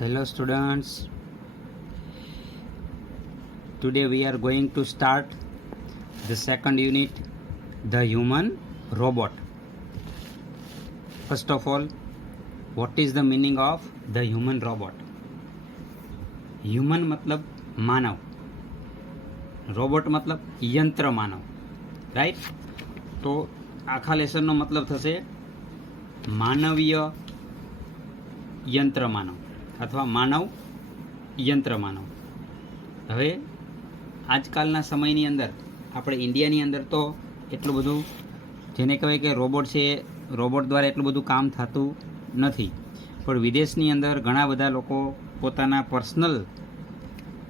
Hello students, today we are going to start the second unit, the human robot. First of all, what is the meaning of the human robot? Human मतलब मानव, robot मतलब यंत्र मानव, right? तो आखा लेसनનો मतलब થશે માનવીય યંત્ર માનવ અથવા માનવ યંત્ર માનવ. હવે આજકાલના સમયની અંદર આપણે ઇન્ડિયાની અંદર તો એટલું બધું જેને કહેવાય કે રોબોટ છે, રોબોટ દ્વારા એટલું બધું કામ થતું નથી, પણ વિદેશની અંદર ઘણા બધા લોકો પોતાના પર્સનલ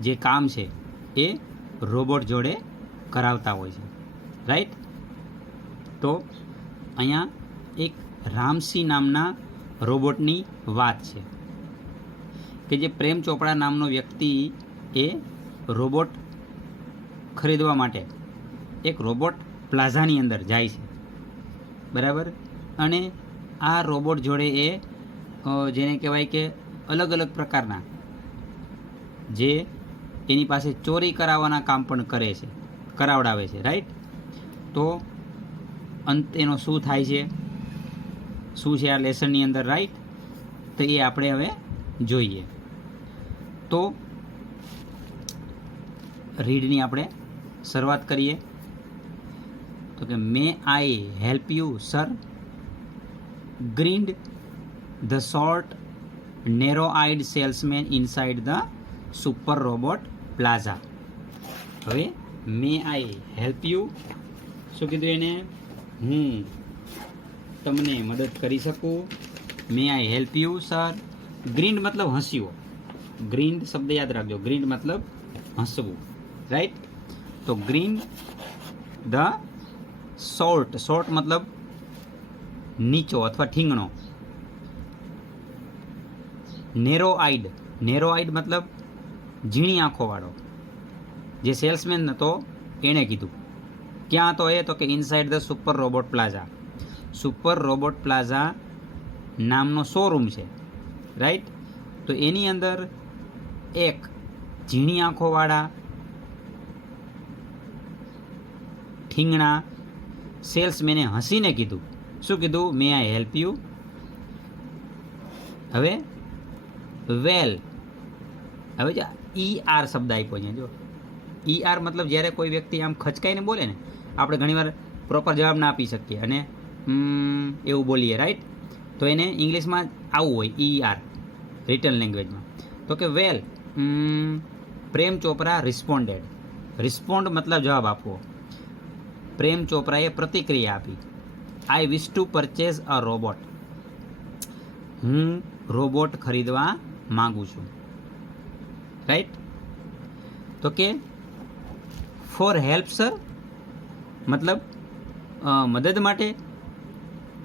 જે કામ છે એ રોબોટ જોડે કરાવતા હોય છે, રાઈટ? તો અહીંયા એક રામસી નામના રોબોટની વાત છે કે જે પ્રેમ ચોપડા નામનો વ્યક્તિ એ રોબોટ ખરીદવા માટે એક રોબોટ પ્લાઝાની અંદર જાય છે, બરાબર? અને આ રોબોટ જોડે એ જેને કહેવાય કે અલગ અલગ પ્રકારના જે એની પાસે ચોરી કરાવવાના કામ પણ કરે છે, કરાવડાવે છે, રાઈટ? તો અંત એનો શું થાય છે, શું છે આ લેસનની અંદર, રાઈટ? તો એ આપણે હવે જોઈએ. તો રીડની આપણે શરૂઆત કરીએ. તો કે may I help you sir, grinned the short narrow eyed salesman inside the super robot plaza. હવે મે આઈ હેલ્પ યુ, શું કીધું એને? હું તમને મદદ કરી શકું. મે આઈ હેલ્પ યુ સર. ગ્રીન્ડ મતલબ હસ્યો, ગ્રીન્ડ શબ્દ યાદ રાખજો, ગ્રીન્ડ મતલબ હસવું, રાઈટ? તો ગ્રીન્ડ ધ શોર્ટ, શોર્ટ મતલબ નીચો અથવા ઠીંગણો. નેરો આઈડ, નેરો આઈડ મતલબ ઝીણી આંખોવાળો. જે સેલ્સમેન હતો એણે કીધું. ક્યાં તો એ? તો કે inside the super robot plaza. Super robot plaza નામનો શોરૂમ છે, રાઈટ? તો એની અંદર એક ઝીણી આંખોવાળા ઠીંગણા સેલ્સમેને હસીને કીધું. શું કીધું? મે આઈ હેલ્પ યુ. હવે વેલ, હવે જો ER શબ્દ આપ્યો છે, જો ER મતલબ જ્યારે કોઈ વ્યક્તિ આમ ખચકાઈને બોલે ને, આપણે ઘણીવાર પ્રોપર જવાબ ના આપી શકીએ અને એવું બોલીએ, રાઈટ? તો એને ઇંગ્લિશમાં આવું હોય ER રિટન લેંગ્વેજમાં. તો કે વેલ, પ્રેમ ચોપરા રિસ્પોન્ડેડ. રિસ્પોન્ડ મતલબ જવાબ આપવો. પ્રેમ ચોપરાએ પ્રતિક્રિયા આપી. I wish to purchase a robot. હું રોબોટ ખરીદવા માગું છું, રાઈટ? તો કે ફોર હેલ્પ સર મતલબ મદદ માટે.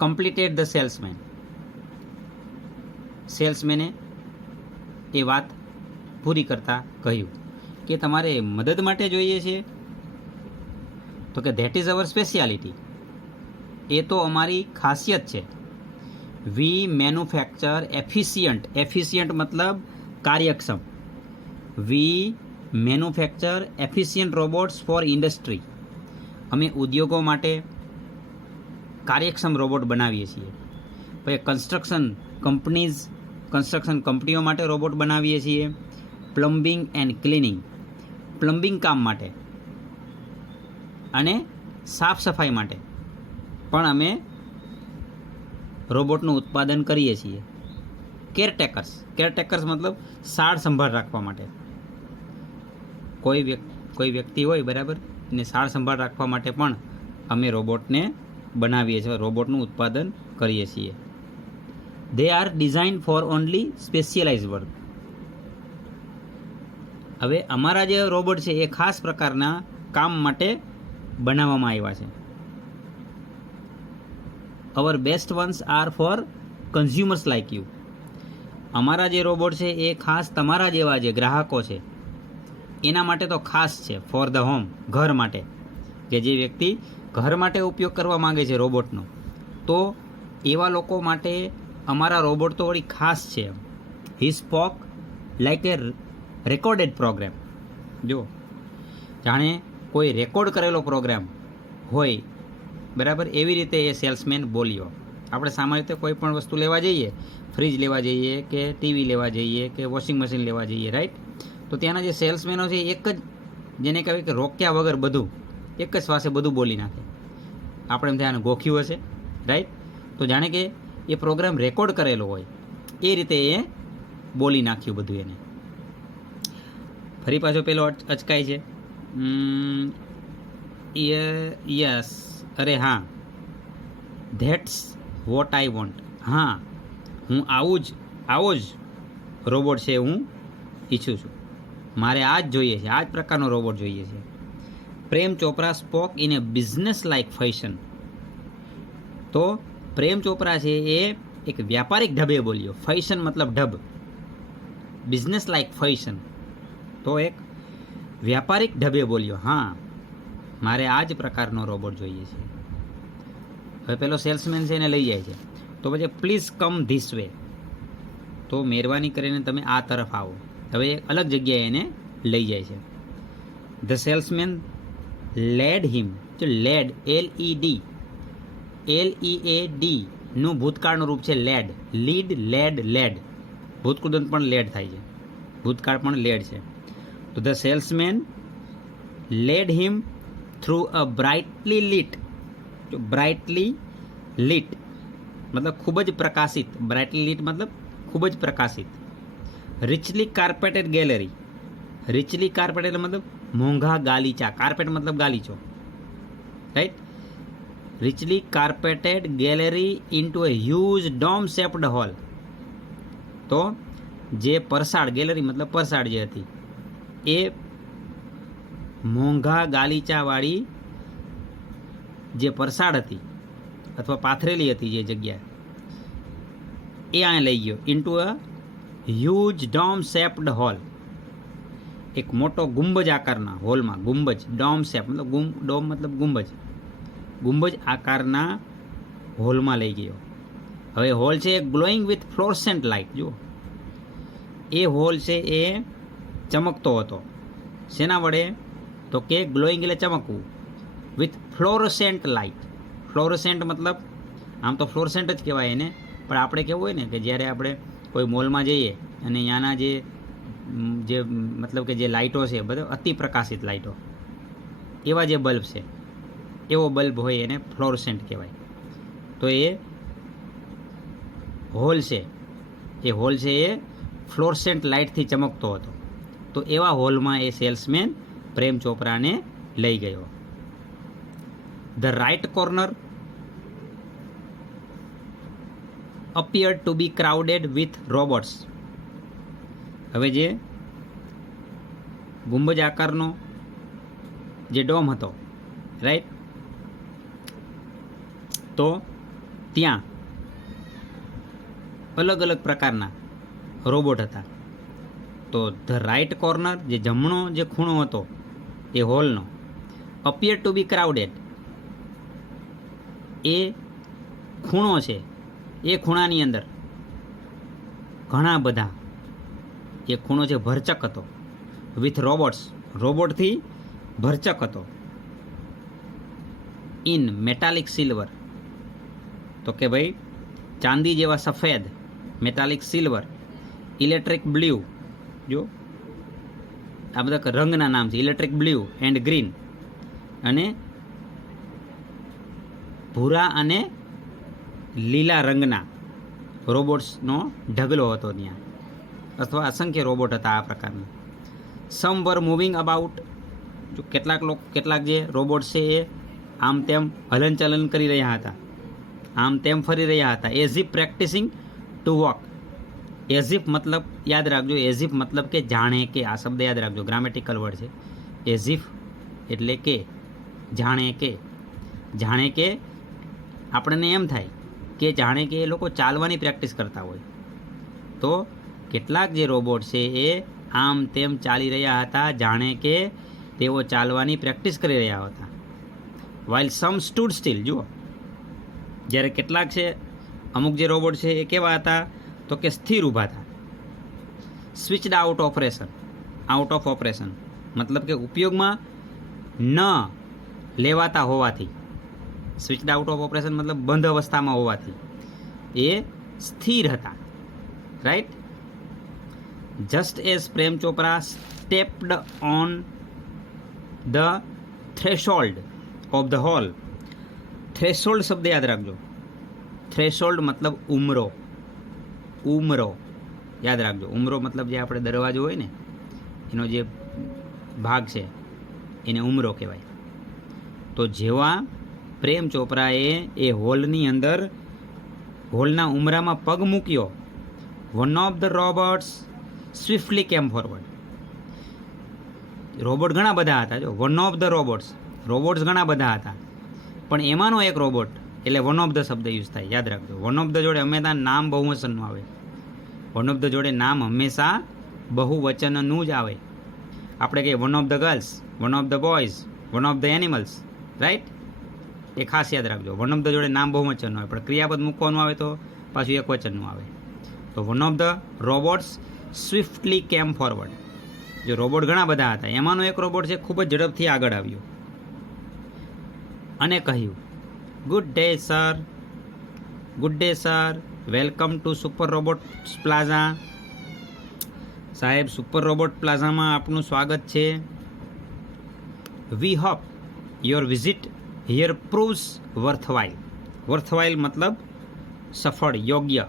કમ્પ્લીટેડ ધ સેલ્સમેન, સેલ્સમેને એ વાત પૂરી કરતા કહ્યું કે તમારે મદદ માટે જોઈએ છે. તો કે ધેટ ઇઝ અવર સ્પેશિયાલિટી. એ તો અમારી ખાસિયત છે. વી મેન્યુફેક્ચર એફિશિયન્ટ, એફિશિયન્ટ મતલબ કાર્યક્ષમ. We manufacture efficient robots for industry. અમે ઉદ્યોગો માટે કાર્યક્ષમ રોબોટ બનાવીએ છીએ. પછી કન્સ્ટ્રક્શન કંપનીઓ માટે રોબોટ બનાવીએ છીએ. પ્લમ્બિંગ એન્ડ ક્લિનિંગ, પ્લમ્બિંગ કામ માટે અને સાફ સફાઈ માટે પણ અમે રોબોટનું ઉત્પાદન કરીએ છીએ. કેરટેકર્સ, કેરટેકર્સ મતલબ સાર સંભાળ રાખવા માટે. કોઈ વ્યક્તિ હોય, બરાબર, એને સાર સંભાળ રાખવા માટે પણ અમે રોબોટને બનાવીએ છીએ, રોબોટનું ઉત્પાદન કરીએ છીએ. They are design four only specialise work. હવે અમારા જે રોબોટ છે એ ખાસ પ્રકારના કામ માટે બનાવવામાં આવ્યા છે. Our best ones are for consumers like you. અમારા જે રોબોટ છે એ ખાસ તમારા જેવા જે ગ્રાહકો છે એના માટે તો ખાસ છે. ફોર ધ હોમ, ઘર માટે, કે જે વ્યક્તિ ઘર માટે ઉપયોગ કરવા માંગે છે રોબોટનો, તો એવા લોકો માટે અમારા રોબોટ તો વળી ખાસ છે. He spoke like a recorded programme. જો જાણે કોઈ રેકોર્ડ કરેલો પ્રોગ્રામ હોય, બરાબર, એવી રીતે એ સેલ્સમેન બોલ્યો. આપણે સામાન્ય રીતે કોઈ પણ વસ્તુ લેવા જઈએ, ફ્રીજ લેવા જઈએ કે ટીવી લેવા જઈએ કે વોશિંગ મશીન લેવા જઈએ, રાઈટ, તો ત્યાંના જે સેલ્સમેનો છે એક જ, જેને કહેવાય કે રોક્યા વગર બધું એક જ શ્વાસે બધું બોલી નાખે. આપણે એમ ધ્યાન ગોખ્યું હશે, રાઈટ. તો જાણે કે એ પ્રોગ્રામ રેકોર્ડ કરેલો હોય એ રીતે એ બોલી નાખ્યું બધું એને. ફરી પાછો પેલો અચકાય છે. યસ, અરે હા, ધેટ્સ વોટ આઈ વોન્ટ. હા, હું આવો જ રોબોટ છે હું ઈચ્છું છું. મારે આ જ જોઈએ છે, આ જ પ્રકારનો રોબોટ જોઈએ છે. Prem Chopra spoke in a business like fashion. તો પ્રેમ ચોપરા છે એ એક વ્યાપારિક ઢબે બોલ્યો. ફેશન મતલબ ઢબ, બિઝનેસ લાઇક ફેશન, તો એક વ્યાપારિક ઢબે બોલ્યો. હા, મારે આ જ પ્રકારનો રોબોટ જોઈએ છે. હવે પેલો સેલ્સમેન છે એને લઈ જાય છે. તો પછી પ્લીઝ કમ ધીસ વે, તો મહેરબાની કરીને તમે આ તરફ આવો. હવે એક અલગ જગ્યાએ એને લઈ જાય છે. ધ સેલ્સમેન લેડ હિમ. જો લેડ, LEAD નું ભૂતકાળનું રૂપ છે લેડ. Lead, lead. ભૂતકૃદંત પણ લેડ થાય છે, ભૂતકાળ પણ લેડ છે. તો the salesman lead him through a brightly lit. જો બ્રાઇટલી લિટ મતલબ ખૂબ જ પ્રકાશિત, બ્રાઇટલી લિટ મતલબ ખૂબ જ પ્રકાશિત. રિચલી કાર્પેટેડ ગેલેરી. રિચલી કાર્પેટેડ મતલબ મોંઘા ગાલીચા. કાર્પેટ મતલબ ગાલીચો, રાઈટ. રિચલી કાર્પેટેડ ગેલેરી ઇન્ટુ એ હ્યુજ ડોમ શેપ્ડ હોલ. તો જે પરસાળ, ગેલેરી મતલબ પરસાળ જે હતી, એ મોંઘા ગાલીચાવાળી જે પરસાળ હતી અથવા પાથરેલી હતી જે જગ્યા, એ અહીંયા લઈ ગયો. Into a huge dome shaped hall. એક મોટો ગુંબજ આકારના હોલમાં. ગુંબજ, ડોમ શેપ મતલબ ડોમ મતલબ ગુંબજ. ગુંબજ આકારના હોલમાં લઈ ગયો. હવે હોલ છે એ ગ્લોઈંગ વિથ ફ્લોરસેન્ટ લાઇટ. જુઓ, એ હોલ છે એ ચમકતો હતો. શેના વડે? તો કે ગ્લોઈંગ એટલે ચમકવું, વિથ ફ્લોરસેન્ટ લાઇટ. ફ્લોરસેન્ટ મતલબ આમ તો ફ્લોરસેન્ટ જ કહેવાય એને, પણ આપણે કેવું હોય ને કે જ્યારે આપણે કોઈ મોલમાં જઈએ અને ત્યાંના જે મતલબ કે જે લાઇટો છે બધા અતિ પ્રકાશિત લાઇટો, એવા જે બલ્બ છે, એવો બલ્બ હોય એને ફ્લોરસેન્ટ કહેવાય. તો એ હોલ છે એ ફ્લોરસેન્ટ લાઇટથી ચમકતો હતો. તો એવા હોલમાં એ સેલ્સમેન પ્રેમ ચોપરાને લઈ ગયો. The right corner appeared to be crowded with robots. હવે જે ગુંબજ આકારનો જે ડોમ હતો, રાઈટ, તો ત્યાં અલગ અલગ પ્રકારના રોબોટ હતા. તો ધ રાઇટ કોર્નર, જે જમણો જે ખૂણો હતો એ હોલનો, appeared to be crowded, એ ખૂણો છે, એ ખૂણાની અંદર ઘણા બધા, એ ખૂણો છે ભરચક હતો. વિથ રોબોટ્સ, રોબોટથી ભરચક હતો. ઇન મેટાલિક સિલ્વર, તો કે ભાઈ ચાંદી જેવા સફેદ, મેટાલિક સિલ્વર, ઇલેક્ટ્રિક બ્લુ. જો આ બધા રંગના નામ છે, ઇલેક્ટ્રિક બ્લુ એન્ડ ગ્રીન, અને ભૂરા અને લીલા રંગના રોબોટ્સનો ઢગલો હતો ત્યાં, અથવા અસંખ્ય રોબોટ હતા આ પ્રકારના. સમ વર મૂવિંગ અબાઉટ. જો કેટલાક જે રોબોટ છે એ આમ તેમ હલનચલન કરી રહ્યા હતા, આમ તેમ ફરી રહ્યા હતા. As if practising two walk. As if મતલબ યાદ રાખજો, એઝ ઇફ મતલબ કે જાણે કે. આ શબ્દ યાદ રાખજો, ગ્રામેટિકલ વર્ડ છે. એઝ ઇફ એટલે કે જાણે કે. જાણે કે આપણને એમ થાય કે જાણે કે એ લોકો ચાલવાની પ્રેક્ટિસ કરતા હોય. તો કેટલાક જે રોબોટ છે એ આમ તેમ ચાલી રહ્યા હતા, જાણે કે તેઓ ચાલવાની પ્રેક્ટિસ કરી રહ્યા હતા. વાઇલ સમ સ્ટૂડ સ્ટીલ. જુઓ, જ્યારે કેટલાક છે, અમુક જે રોબોટ છે એ કેવા હતા? તો કે સ્થિર ઊભા હતા. સ્વિચડ આઉટ ઓફ ઓપરેશન મતલબ કે ઉપયોગમાં ન લેવાતા હોવાથી, સ્વિચડ આઉટ ઓફ ઓપરેશન મતલબ બંધ અવસ્થામાં હોવાથી એ સ્થિર હતા, right. Just as Prem Chopra stepped on the threshold of the hall. Threshold શબ્દ યાદ રાખજો. થ્રેશોલ્ડ મતલબ ઉમરો યાદ રાખજો. ઉમરો મતલબ જે આપણે દરવાજો હોય ને એનો જે ભાગ છે એને ઉમરો કહેવાય. તો જેવા પ્રેમ ચોપરાએ એ હોલના ઉમરામાં પગ મૂક્યો, વન ઓફ ધ રોબોટ્સ સ્વિફ્ટલી કેમ ફોરવર્ડ. રોબોટ ઘણા બધા હતા. જો વન ઓફ ધ રોબોટ્સ ઘણા બધા હતા, પણ એમાંનો એક રોબોટ, એટલે વન ઓફ ધ શબ્દ યુઝ થાય, યાદ રાખજો. વન ઓફ ધ જોડે હંમેશા નામ બહુવચનનું આવે. વન ઓફ ધ જોડે નામ હંમેશા બહુવચનનું જ આવે. આપણે કહીએ one of the girls, one of the boys, one of the animals, right. એ ખાસ યાદ રાખજો. વન ઓફ ધ જોડે નામ બહુવચનનું આવે, પણ ક્રિયાપદ મૂકવાનું આવે તો પાછું એક વચનનું આવે. તો વન ઓફ ધ રોબોટ્સ સ્વિફ્ટલી કેમ ફોરવર્ડ. જો રોબોટ ઘણા બધા હતા, એમાંનો એક રોબોટ છે ખૂબ જ ઝડપથી આગળ આવ્યો અને કહ્યું, good day sir, welcome to super robots plaza. સાહેબ, સુપર રોબોટ પ્લાઝામાં આપનું સ્વાગત છે. We hope your visit here proves worthwhile મતલબ સફળ, યોગ્ય.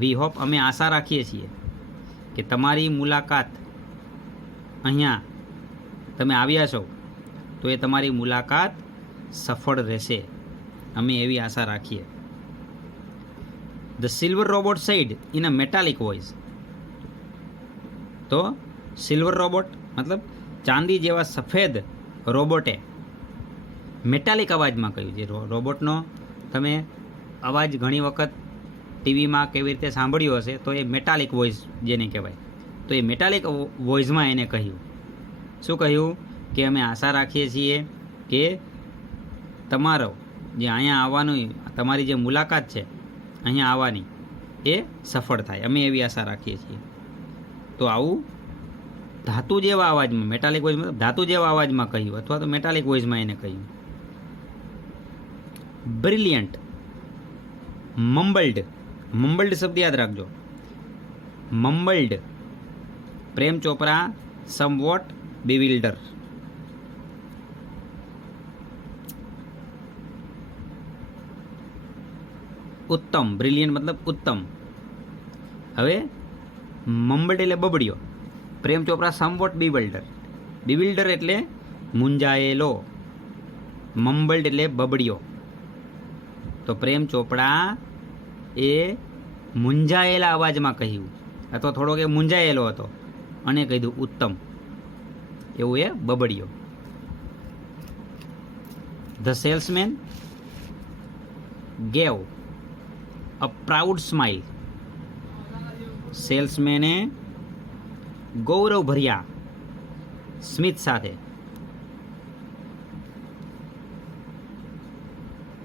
વી હોપ અમે આશા રાખીએ છીએ કે તમારી મુલાકાત અહીંયા તમે આવ્યા છો તો એ તમારી મુલાકાત સફળ રહેશે, અમે એવી આશા રાખીએ. The silver robot sad in a metallic voice. તો સિલ્વર રોબોટ મતલબ ચાંદી જેવા સફેદ રોબોટે મેટાલિક અવાજમાં કહ્યું. જે રોબોટનો તમે અવાજ ઘણી વખત ટીવીમાં કેવી રીતે સાંભળ્યો હશે, તો એ મેટાલિક વોઇસ જેને કહેવાય. તો એ મેટાલિક વોઇસમાં એને કહ્યું. શું કહ્યું? કે અમે આશા રાખીએ છીએ કે તમારો જે અહીંયા આવવાનું, તમારી જે મુલાકાત છે અહીંયા આવવાની, એ સફળ થાય, અમે એવી આશા રાખીએ છીએ. તો આવું ધાતુ જેવા અવાજમાં, મેટાલિક વોઇસ મતલબ ધાતુ જેવા અવાજમાં કહ્યું, અથવા તો મેટાલિક વોઇસમાં એને કહ્યું. બ્રિલિયન્ટ, મમ્બલ્ડ શબ્દ યાદ રાખજો. મમ્બલ્ડ, પ્રેમ ચોપરા સમવોટ bewilder. ઉત્તમ, બ્રિલિયન્ટ મતલબ ઉત્તમ. હવે મમ્બલ્ડ એટલે બબડ્યો. પ્રેમ ચોપરા સમવોટ bewilder એટલે મૂંઝાયેલો, મમ્બલ્ડ એટલે બબડ્યો. તો પ્રેમ ચોપડા એ મૂંઝાયેલા અવાજમાં કહ્યું, અથવા થોડોક એ મૂંઝાયેલો હતો અને કીધું ઉત્તમ, એવું એ બબડ્યો. The salesman gave a proud smile. સેલ્સમેને ગૌરવ ભર્યા સ્મિત સાથે.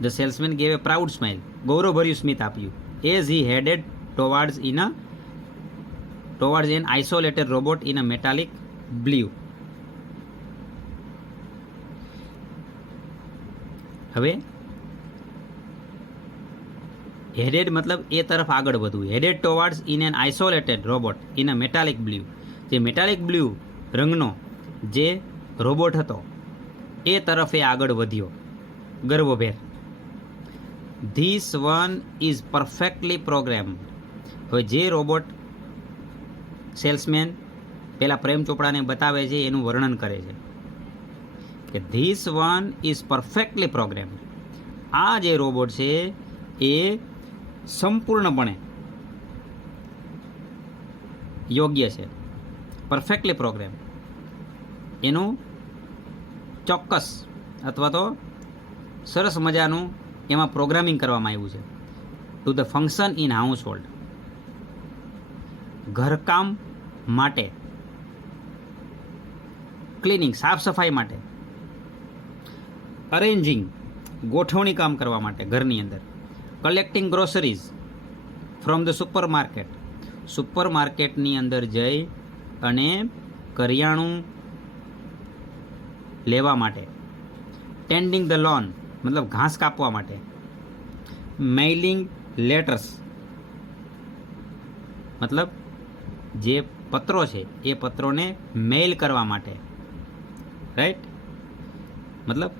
The salesman gave a proud smile, ગૌરવભર્યું સ્મિત આપ્યું. As he headed towards an isolated robot in a metallic blue. હવે હેડેડ મતલબ એ તરફ આગળ વધવું. Headed towards in an isolated robot in a metallic blue. જે મેટાલિક બ્લુ રંગનો જે રોબોટ હતો એ તરફ એ આગળ વધ્યો ગર્વભેર. This one is perfectly programmed. હવે જે રોબોટ સેલ્સમેન પહેલાં પ્રેમ ચોપડાને બતાવે છે એનું વર્ણન કરે છે કે this one is perfectly programmed. આ જે રોબોટ છે એ સંપૂર્ણપણે યોગ્ય છે, પરફેક્ટલી પ્રોગ્રામ. એનું ચોક્કસ અથવા તો સરસ મજાનું એમાં પ્રોગ્રામિંગ કરવામાં આવ્યું છે. To the function in house hold. ઘરકામ માટે, ક્લિનિંગ સાફ સફાઈ માટે, અરેન્જિંગ ગોઠવણી કામ કરવા માટે ઘરની અંદર, collecting groceries from the super market, super માર્કેટની અંદર જઈ અને કરિયાણું લેવા માટે. ટેન્ડિંગ ધ લોન મતલબ ઘાસ કાપવા માટે. મેઇલિંગ લેટર્સ મતલબ જે પત્રો છે એ પત્રોને મેઇલ કરવા માટે. રાઈટ, મતલબ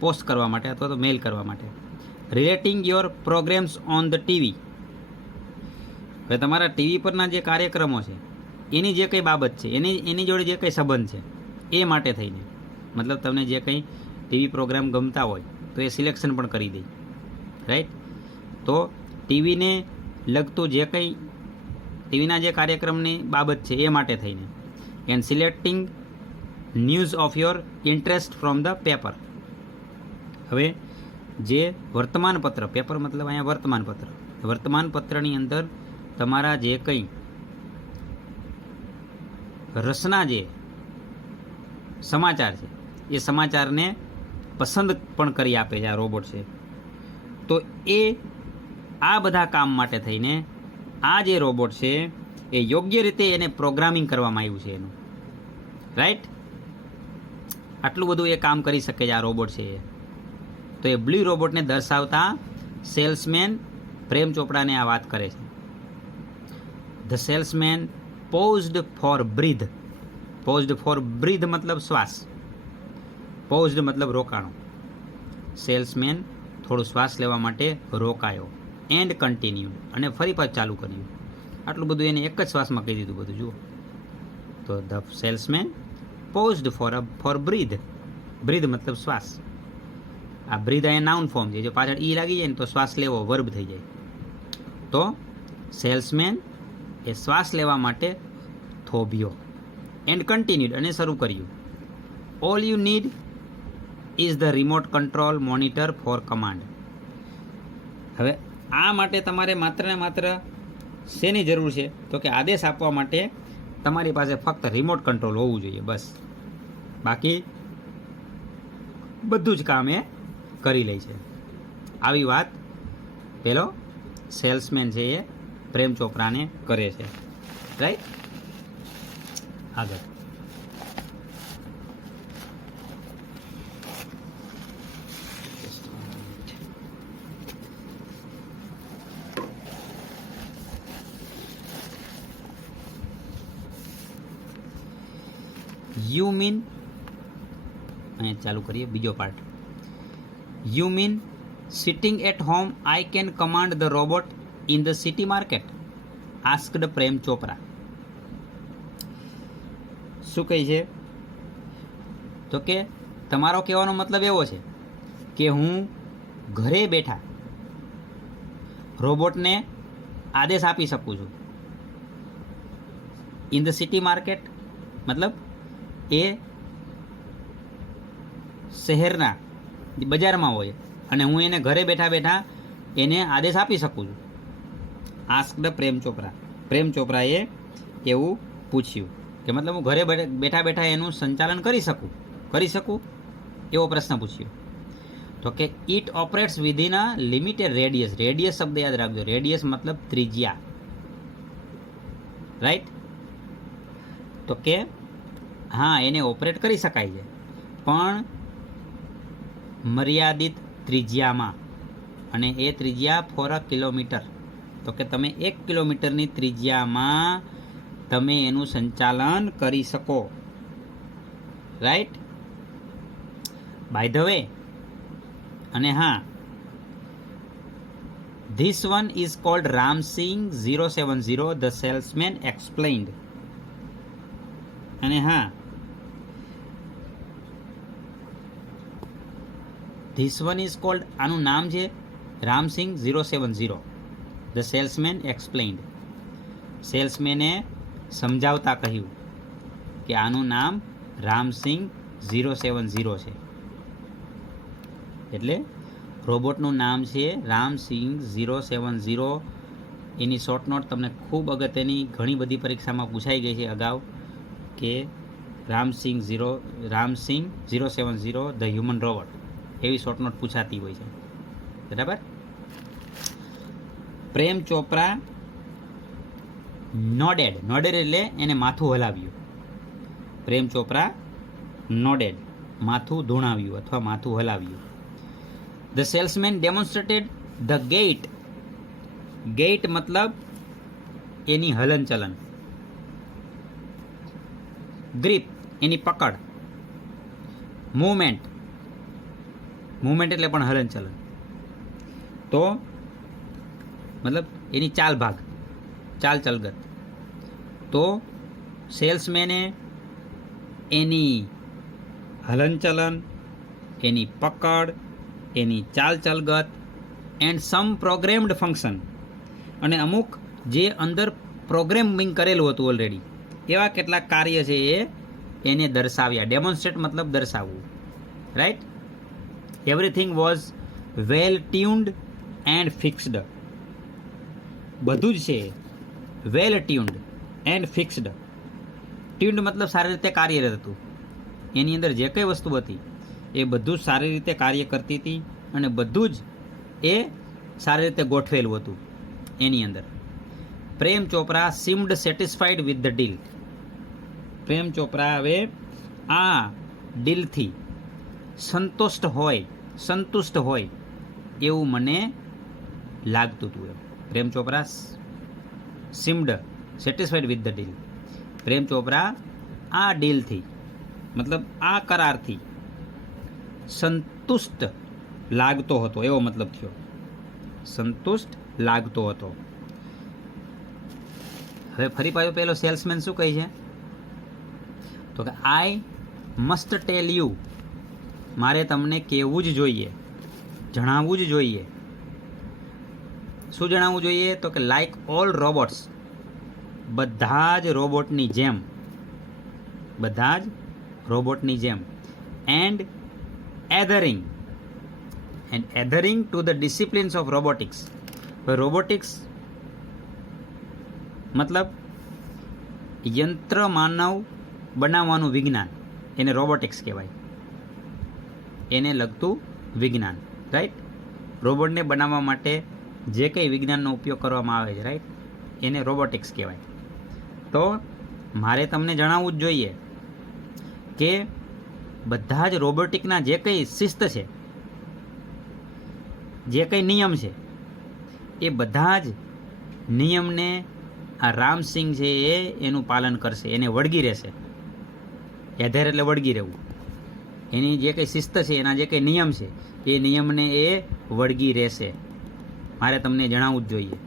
પોસ્ટ કરવા માટે અથવા તો મેઇલ કરવા માટે. Relating your programmes on the TV. હવે તમારા ટીવી પરના જે કાર્યક્રમો છે એની જે કંઈ બાબત છે, એની જોડે જે કંઈ સંબંધ છે એ માટે થઈને, મતલબ તમને જે કંઈ ટીવી પ્રોગ્રામ ગમતા હોય તો એ સિલેક્શન પણ કરી દે. રાઈટ, તો ટીવીને લગતું જે કંઈ ટીવીના જે કાર્યક્રમની બાબત છે એ માટે થઈને. And selecting news of your interest from the paper. હવે જે વર્તમાનપત્ર, પેપર મતલબ અહીંયા વર્તમાનપત્ર, વર્તમાનપત્રની અંદર તમારા જે કંઈ રસના જે સમાચાર છે એ સમાચારને પસંદ પણ કરી આપે છે આ રોબોટ છે. તો એ આ બધા કામ માટે થઈને આ જે રોબોટ છે એ યોગ્ય રીતે એને પ્રોગ્રામિંગ કરવામાં આવ્યું છે એનું. રાઈટ, આટલું બધું એ કામ કરી શકે છે આ રોબોટ છે એ. તો એ બ્લુ રોબોટને દર્શાવતા સેલ્સમેન પ્રેમ ચોપડાને આ વાત કરે છે. The salesman paused for breath. Paused for breath મતલબ શ્વાસ. પોઝડ મતલબ રોકાણો. સેલ્સમેન થોડું શ્વાસ લેવા માટે રોકાયો. એન્ડ કન્ટિન્યુ, અને ફરી પાછું ચાલુ કર્યું. આટલું બધું એને એક જ શ્વાસમાં કહી દીધું બધું. જુઓ તો the salesman paused for breath. Breath મતલબ શ્વાસ. આ બ્રીધ અહીંયા નાઉન ફોર્મ છે. જો પાછળ ઈ લાગી જાય ને તો શ્વાસ લેવો વર્બ થઈ જાય. તો સેલ્સમેન એ શ્વાસ લેવા માટે થોભ્યો. એન્ડ કન્ટિન્યુડ, અને શરૂ કર્યું. All you need is the remote control monitor for command. હવે આ માટે તમારે માત્ર ને માત્ર શેની જરૂર છે? તો કે આદેશ આપવા માટે તમારી પાસે ફક્ત રિમોટ કંટ્રોલ હોવું જોઈએ, બસ. બાકી બધું જ કામ એ કરી લે છે. આવી વાત પેલો સેલ્સમેન છે એ પ્રેમ ચોપરાને કરે છે. રાઈટ, આગળ. યુ મીન, અહીંયા ચાલુ કરીએ બીજો part. You mean sitting at home I can command the robot in the city market? Asked Prem Chopra. શું કહે છે? તો કે તમારો કહેવાનો મતલબ એવો છે કે હું ઘરે બેઠા રોબોટને આદેશ આપી શકું છું. ઇન ધ સિટી માર્કેટ મતલબ એ શહેરના બજારમાં હોય અને હું એને ઘરે બેઠા બેઠા એને આદેશ આપી શકું છું. આસ્કડ પ્રેમ ચોપરા. પ્રેમ ચોપરાએ એવું પૂછ્યું કે મતલબ હું ઘરે બેઠા બેઠા એનું સંચાલન કરી શકું એવો પ્રશ્ન પૂછ્યો. તો કે it operates within a limited radius. Radius શબ્દ યાદ રાખજો. રેડિયસ મતલબ ત્રિજ્યા. રાઈટ, તો કે હા એને ઓપરેટ કરી શકાય છે પણ મર્યાદિત ત્રિજ્યામાં, અને એ ત્રિજ્યા 4 કિલોમીટર. તો કે તમે 1 કિલોમીટરની ત્રિજ્યામાં તમે એનું સંચાલન કરી શકો. રાઈટ, બાય ધ વે, અને હા, this one is called Ram Singh 070, the salesman explained. અને હા, ધીસ વન ઇઝ કોલ્ડ, આનું નામ છે રામસિંગ 070, ધ સેલ્સમેન એક્સપ્લેન્ડ. સેલ્સમેને સમજાવતા કહ્યું કે આનું નામ રામસિંગ 070 છે. એટલે રોબોટનું નામ છે રામસિંગ 070. એની શોર્ટ નોટ તમને ખૂબ અગત્યની ઘણી બધી પરીક્ષામાં પૂછાઈ ગઈ છે અગાઉ કે રામસિંગ 070 ધ હ્યુમન રોબોટ, એવી શોર્ટ નોટ પૂછાતી હોય છે. બરાબર. પ્રેમ ચોપરા નોડેડ. નોડેડ એટલે એને માથું હલાવ્યું. પ્રેમ ચોપરા નોડેડ, માથું ધૂણાવ્યું અથવા માથું હલાવ્યું. The salesman demonstrated the gait. Gait મતલબ એની હલનચલન. ગ્રીપ એની પકડ. મૂવમેન્ટ, મૂવમેન્ટ એટલે પણ હલનચલન. તો મતલબ એની ચાલ ભાગ, ચાલ ચલગત. તો સેલ્સમેને એની હલનચલન, એની પકડ, એની ચાલ ચલગત એન્ડ સમ પ્રોગ્રામ્ડ ફંક્શન, અને અમુક જે અંદર પ્રોગ્રામિંગ કરેલું હતું ઓલરેડી એવા કેટલાક કાર્ય છે એને દર્શાવ્યા. ડેમોન્સ્ટ્રેટ મતલબ દર્શાવવું, right. Everything was well tuned and fixed. બધું જ છે વેલ ટ્યુન્ડ એન્ડ ફિક્સ્ડ. ટ્યુન્ડ મતલબ સારી રીતે કાર્યરત હતું. એની અંદર જે કંઈ વસ્તુ હતી એ બધું જ સારી રીતે કાર્ય કરતી હતી અને બધું જ એ સારી રીતે ગોઠવેલું હતું એની અંદર. Prem Chopra seemed satisfied with the deal. Prem Chopra હવે આ ડીલથી સંતુષ્ટ હોય એવું મને લાગતું હતું. Prem Chopra seemed satisfied with the deal. Prem Chopra આ ડીલથી મતલબ આ કરારથી સંતુષ્ટ લાગતો હતો એવો મતલબ થયો. સંતુષ્ટ લાગતો હતો. હવે ફરી પાછો પેલો સેલ્સમેન શું કહે છે તો કે આઈ મસ્ટ ટેલ યુ. મારે તમને કહેવું જ જોઈએ, જણાવવું જ જોઈએ. શું જણાવવું જોઈએ તો કે લાઈક ઓલ રોબોટ્સ, બધા જ રોબોટની જેમ, બધા જ રોબોટની જેમ. And adhering to the disciplines of robotics. Robotics મતલબ યંત્ર માનવ બનાવવાનું વિજ્ઞાન, એને રોબોટિક્સ કહેવાય. એને લગતું વિજ્ઞાન, રાઈટ. રોબોટને બનાવવા માટે જે કંઈ વિજ્ઞાનનો ઉપયોગ કરવામાં આવે છે, રાઈટ, એને રોબોટિક્સ કહેવાય. તો મારે તમને જણાવવું જ જોઈએ કે બધા જ રોબોટિકના જે કંઈ શિસ્ત છે, જે કંઈ નિયમ છે, એ બધા જ નિયમને આ રામસિંગ છે એનું પાલન કરશે, એને વળગી રહેશે. એધેર એટલે વળગી રહેવું. એની જે કંઈ શિસ્ત છે, એના જે કંઈ નિયમ છે, એ નિયમને એ વળગી રહેશે. મારે તમને જણાવવું જ જોઈએ.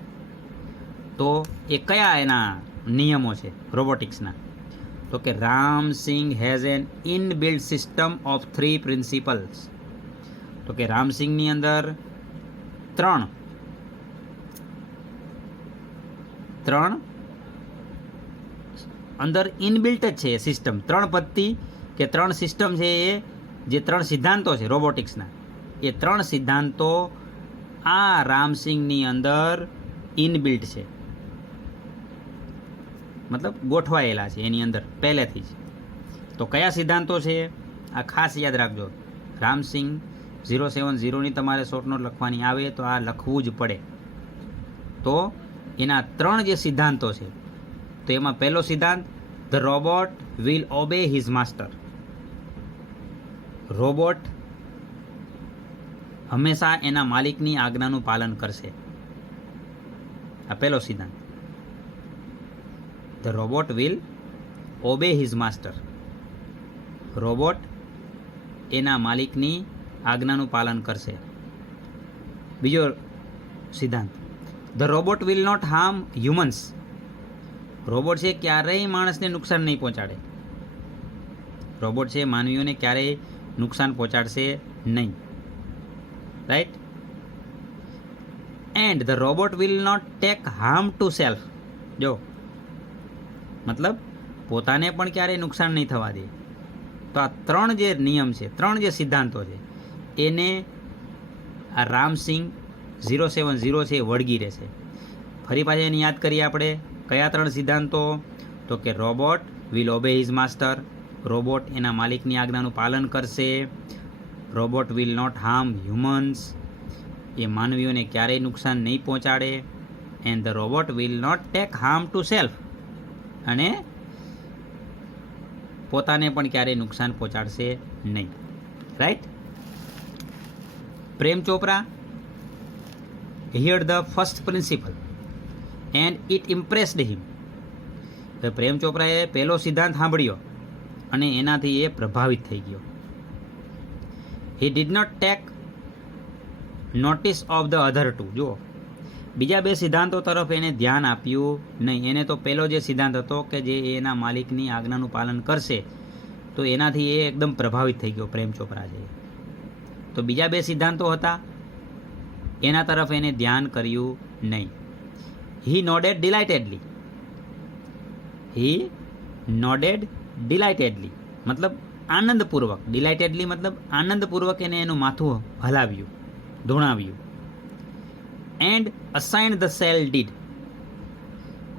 તો એ કયા એના નિયમો છે રોબોટિક્સના તો કે Ram Singh has N inbuilt system of 3 principles. તો કે રામસિંગની અંદર ત્રણ અંદર ઇનબિલ્ટ જ છે એ સિસ્ટમ. 3 પદ્ધતિ કે 3 સિસ્ટમ છે એ જે 3 સિદ્ધાંતો છે રોબોટિક્સના, એ 3 સિદ્ધાંતો આ રામસિંગની અંદર ઇનબિલ્ટ છે, મતલબ ગોઠવાયેલા છે એની અંદર પહેલેથી જ. તો કયા સિદ્ધાંતો છે આ ખાસ યાદ રાખજો. રામસિંગ 070ની તમારે શોર્ટ નોટ લખવાની આવે તો આ લખવું જ પડે. તો એના 3 જે સિદ્ધાંતો છે તો એમાં પહેલો સિદ્ધાંત the robot will obey his master. Robot હંમેશા એના માલિકની આજ્ઞાનું પાલન કરશે. આ પહેલો સિદ્ધાંત. The robot will obey his master. Robot એના માલિકની આજ્ઞાનું પાલન કરશે. બીજો સિદ્ધાંત the robot will not harm humans. Robot છે ક્યારેય માણસને નુકસાન નહીં પહોંચાડે. રોબોટ છે માનવીઓને ક્યારેય નુકસાન પહોંચાડશે નહીં, right. And the robot will not take harm to self. જો મતલબ પોતાને પણ ક્યારેય નુકસાન નહીં થવા દે. તો આ 3 જે નિયમ છે, 3 જે સિદ્ધાંતો છે, એને આ રામસિંગ 070 છે એ વળગી રહેશે. ફરી પાછા એને યાદ કરીએ આપણે. કયા 3 સિદ્ધાંતો તો કે robot will obey his master. Robot એના માલિકની આજ્ઞાનું પાલન કરશે. Robot will not harm humans. એ માનવીઓને ક્યારેય નુકસાન નહીં પહોંચાડે. And the robot will not take harm to self, અને પોતાને પણ ક્યારેય નુકસાન પહોંચાડશે નહીં. Right. Prem Chopra heard the first principle and it impressed him. Prem ચોપરાએ પહેલો સિદ્ધાંત સાંભળ્યો અને એનાથી એ પ્રભાવિત થઈ ગયો. He did not take notice of the other two. જુઓ, બીજા બે સિદ્ધાંતો તરફ એને ધ્યાન આપ્યું નહીં. એને તો પહેલો જે સિદ્ધાંત હતો કે જે એના માલિકની આજ્ઞાનું પાલન કરશે, તો એનાથી એ એકદમ પ્રભાવિત થઈ ગયો પ્રેમ ચોપરા છે. તો બીજા બે સિદ્ધાંતો હતા એના તરફ એને ધ્યાન કર્યું નહીં. હી નોડેડ ડિલાઇટેડલી. હી નોડેડ ડિલાઇટેડલી મતલબ આનંદપૂર્વક. ડિલાઇટેડલી મતલબ આનંદપૂર્વક એને એનું માથું હલાવ્યું, ધૂણાવ્યું. And assign the sale deed.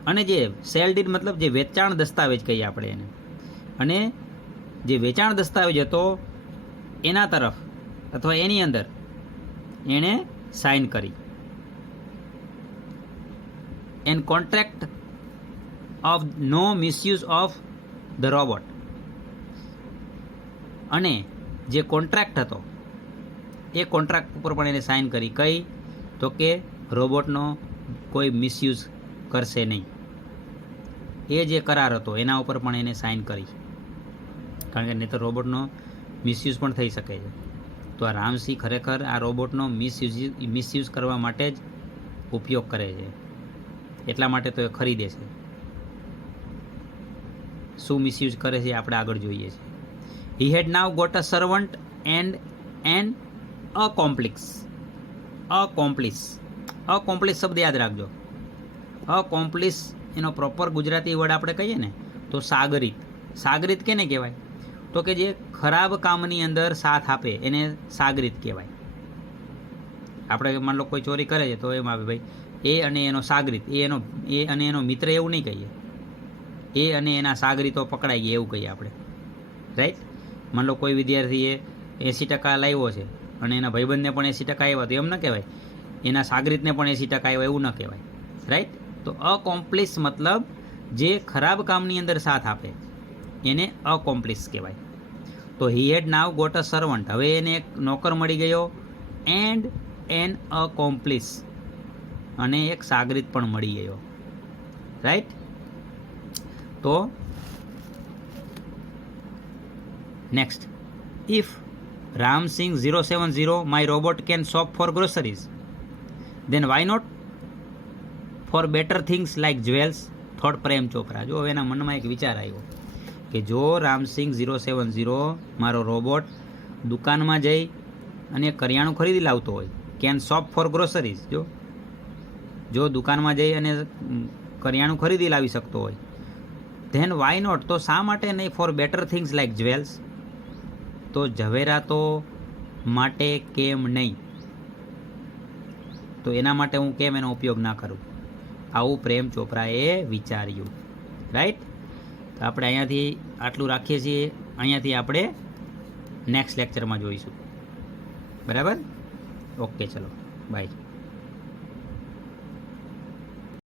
અને જે સેલ ડીડ મતલબ જે વેચાણ દસ્તાવેજ કહીએ આપણે એને, અને જે વેચાણ દસ્તાવેજ હતો એના તરફ અથવા એની અંદર એણે સાઇન કરી. And contract of no misuse of the robot. અને જે કોન્ટ્રાક્ટ હતો એ કોન્ટ્રાક્ટ ઉપર પણ એને સાઇન કરી. કઈ? તો કે રોબોટનો કોઈ મિસયુઝ કરશે નહીં. એ જે કરાર હતો એના ઉપર પણ એને સાઇન કરી, કારણ કે નહીં તો રોબોટનો મિસયુઝ પણ થઈ શકે છે. તો આ રામસિંહ ખરેખર આ રોબોટનો મિસયુઝ કરવા માટે જ ઉપયોગ કરે છે, એટલા માટે તો એ ખરીદે છે. શું મિસયુઝ કરે છે આપણે આગળ જોઈએ છીએ. He had now got a servant and an accomplice. Accomplice શબ્દ યાદ રાખજો. અકોમ્પ્લિસ એનો પ્રોપર ગુજરાતી વર્ડ આપણે કહીએ ને તો સાગરિત. સાગરિત કેને કહેવાય? તો કે જે ખરાબ કામની અંદર સાથ આપે એને સાગરિત કહેવાય. આપણે માન લો કોઈ ચોરી કરે છે તો એમ આવે ભાઈ એ અને એનો સાગરિત, એ અને એનો મિત્ર એવું નહીં કહીએ. એ અને એના સાગરીતો પકડાઈ ગયા એવું કહીએ આપણે. રાઈટ. માન લો કોઈ વિદ્યાર્થીએ 80% લાવ્યો છે અને એના ભાઈબંધને પણ 80% આવ્યા, તો એમ ન કહેવાય એના સાગરીતને પણ 80% આવ્યા, એવું ન કહેવાય. રાઈટ. તો અકોમ્પ્લિસ મતલબ જે ખરાબ કામની અંદર સાથ આપે એને અકોમ્પ્લિસ કહેવાય. તો હી had now got a servant. હવે એને એક નોકર મળી ગયો. એન્ડ એન અકોમ્પ્લિસ, અને એક સાગરીત પણ મળી ગયો. રાઈટ. તો next, if Ramsingh 070 my robot can shop for groceries, then why not for better things like jewels, thought Prem Chopra. જો હવે એના મનમાં એક વિચાર આવ્યો કે જો રામસિંહ 070 મારો રોબોટ દુકાનમાં જઈ અને કરિયાણું ખરીદી લાવતો હોય, કેન શોપ ફોર ગ્રોસરીઝ, જો દુકાનમાં જઈ અને કરિયાણું ખરીદી લાવી શકતો હોય, ધેન વાય નોટ, તો શા માટે નહીં for better things like jewels, તો ઝવેરાતો માટે કેમ નહીં, તો એના માટે હું કેમ એનો ઉપયોગ ના કરું. આવું પ્રેમ ચોપરાએ વિચાર્યું. રાઈટ. તો આપણે અહીંયાથી આટલું રાખીએ છીએ. અહીંયાથી આપણે નેક્સ્ટ લેક્ચરમાં જોઈશું. બરાબર. ઓકે, ચલો બાય.